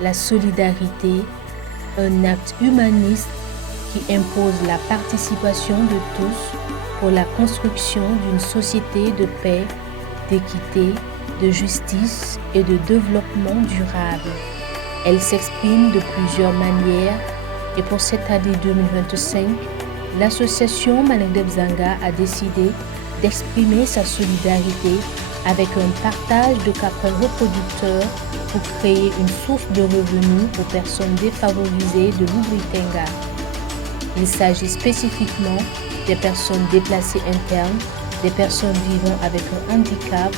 la solidarité, un acte humaniste qui impose la participation de tous pour la construction d'une société de paix, d'équité, de justice et de développement durable. Elle s'exprime de plusieurs manières et pour cette année 2025, l'association Malingdeb Zanga a décidé d'exprimer sa solidarité avec un partage de capteurs reproducteurs pour créer une source de revenus aux personnes défavorisées de l'Oubri-Tenga. Il s'agit spécifiquement des personnes déplacées internes, des personnes vivant avec un handicap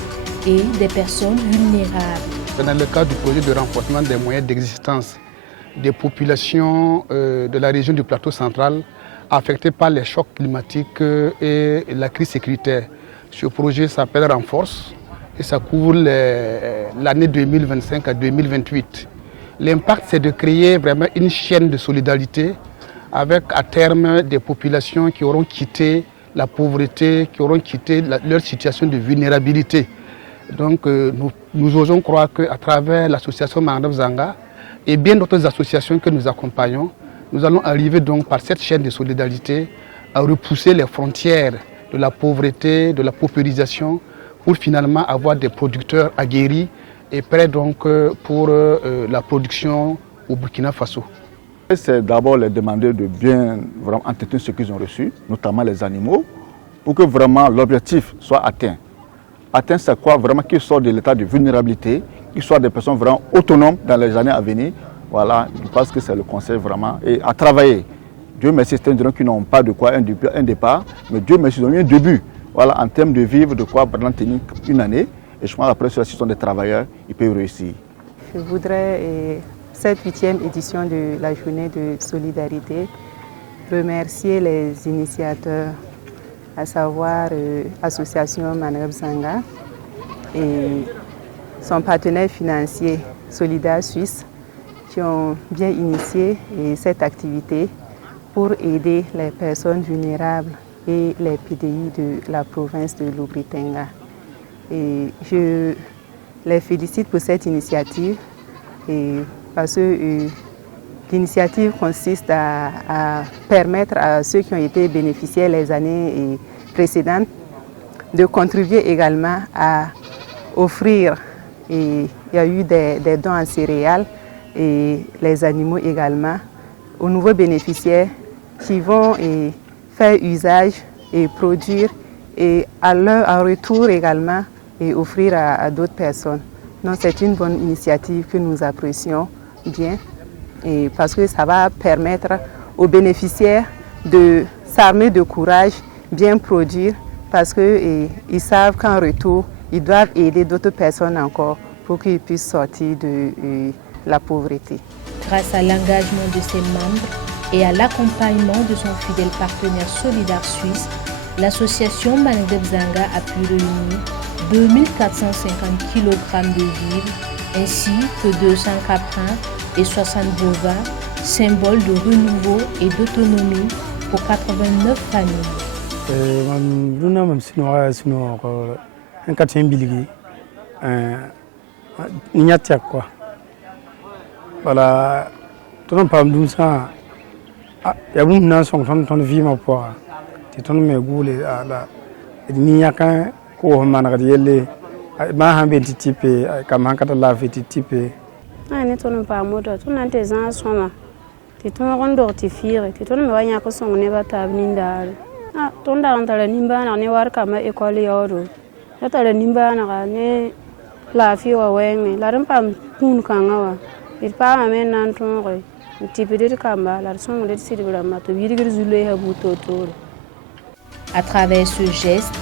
et des personnes vulnérables. Dans le cadre du projet de renforcement des moyens d'existence des populations de la région du plateau central affectées par les chocs climatiques et la crise sécuritaire. Ce projet s'appelle Renforce et ça couvre l'année 2025 à 2028. L'impact, c'est de créer vraiment une chaîne de solidarité avec à terme des populations qui auront quitté la pauvreté, qui auront quitté leur situation de vulnérabilité. Donc nous osons croire qu'à travers l'association Malingdeb Zanga et bien d'autres associations que nous accompagnons, nous allons arriver donc par cette chaîne de solidarité à repousser les frontières de la pauvreté, de la paupérisation, pour finalement avoir des producteurs aguerris et prêts donc pour la production au Burkina Faso. C'est d'abord les demander de bien vraiment entretenir ce qu'ils ont reçu, notamment les animaux, pour que vraiment l'objectif soit atteint. Atteint, c'est quoi? Vraiment qu'ils sortent de l'état de vulnérabilité, qu'ils soient des personnes vraiment autonomes dans les années à venir. Voilà, je pense que c'est le conseil vraiment. Et à travailler. Dieu merci, c'est un gens qui n'ont pas de quoi un départ, mais Dieu merci, ils ont eu un début. Voilà, en termes de vivre, de quoi pendant tenir une année. Et je pense qu'après, ceux qui sont des travailleurs, ils peuvent réussir. Je voudrais, cette 8e édition de la journée de solidarité, remercier les initiateurs, à savoir l'association Malingdeb Zanga et son partenaire financier Solidar Suisse, qui ont bien initié cette activité pour aider les personnes vulnérables et les PDI de la province de l'Oubri-Tenga. Et je les félicite pour cette initiative parce que l'initiative consiste à permettre à ceux qui ont été bénéficiaires les années précédentes de contribuer également à offrir. Et il y a eu des dons en céréales et les animaux également aux nouveaux bénéficiaires qui vont faire usage et produire et en retour également et offrir à d'autres personnes. Donc c'est une bonne initiative que nous apprécions bien et parce que ça va permettre aux bénéficiaires de s'armer de courage, bien produire parce qu'ils savent qu'en retour, ils doivent aider d'autres personnes encore pour qu'ils puissent sortir de la pauvreté. Grâce à l'engagement de ses membres et à l'accompagnement de son fidèle partenaire Solidar Suisse, l'association Malingdeb Zanga a pu réunir 2450 kg de vivres ainsi que 200 caprins et 60 bovins, symbole de renouveau et d'autonomie pour 89 familles. Voilà, tout le monde ça. Il y a beaucoup de gens qui ont vie ma poire. Tu t'en mets goût les là. Il y a qu'un cours managériel. Ma hambe type, comme un catalave type. Ah, ne t'en pas mode. Tu n'as tes ans sont. Tu t'en rends d'ortifire. Tu t'en mets rien que son neba tablinda. Ah, ton dans la nimba na ne war kama école yoro. Ta la nimba na ne la fi wa weng. La rampa kun kangawa. Il part à un entonre, un type de camba, la son de Silvama, to virgule à bout. À travers ce geste,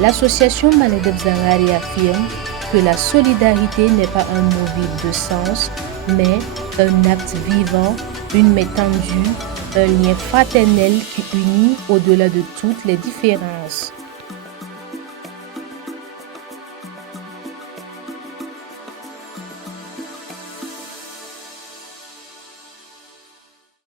l'association Malingdeb Zanga affirme que la solidarité n'est pas un mot vide de sens, mais un acte vivant, une main tendue, un lien fraternel qui unit au-delà de toutes les différences.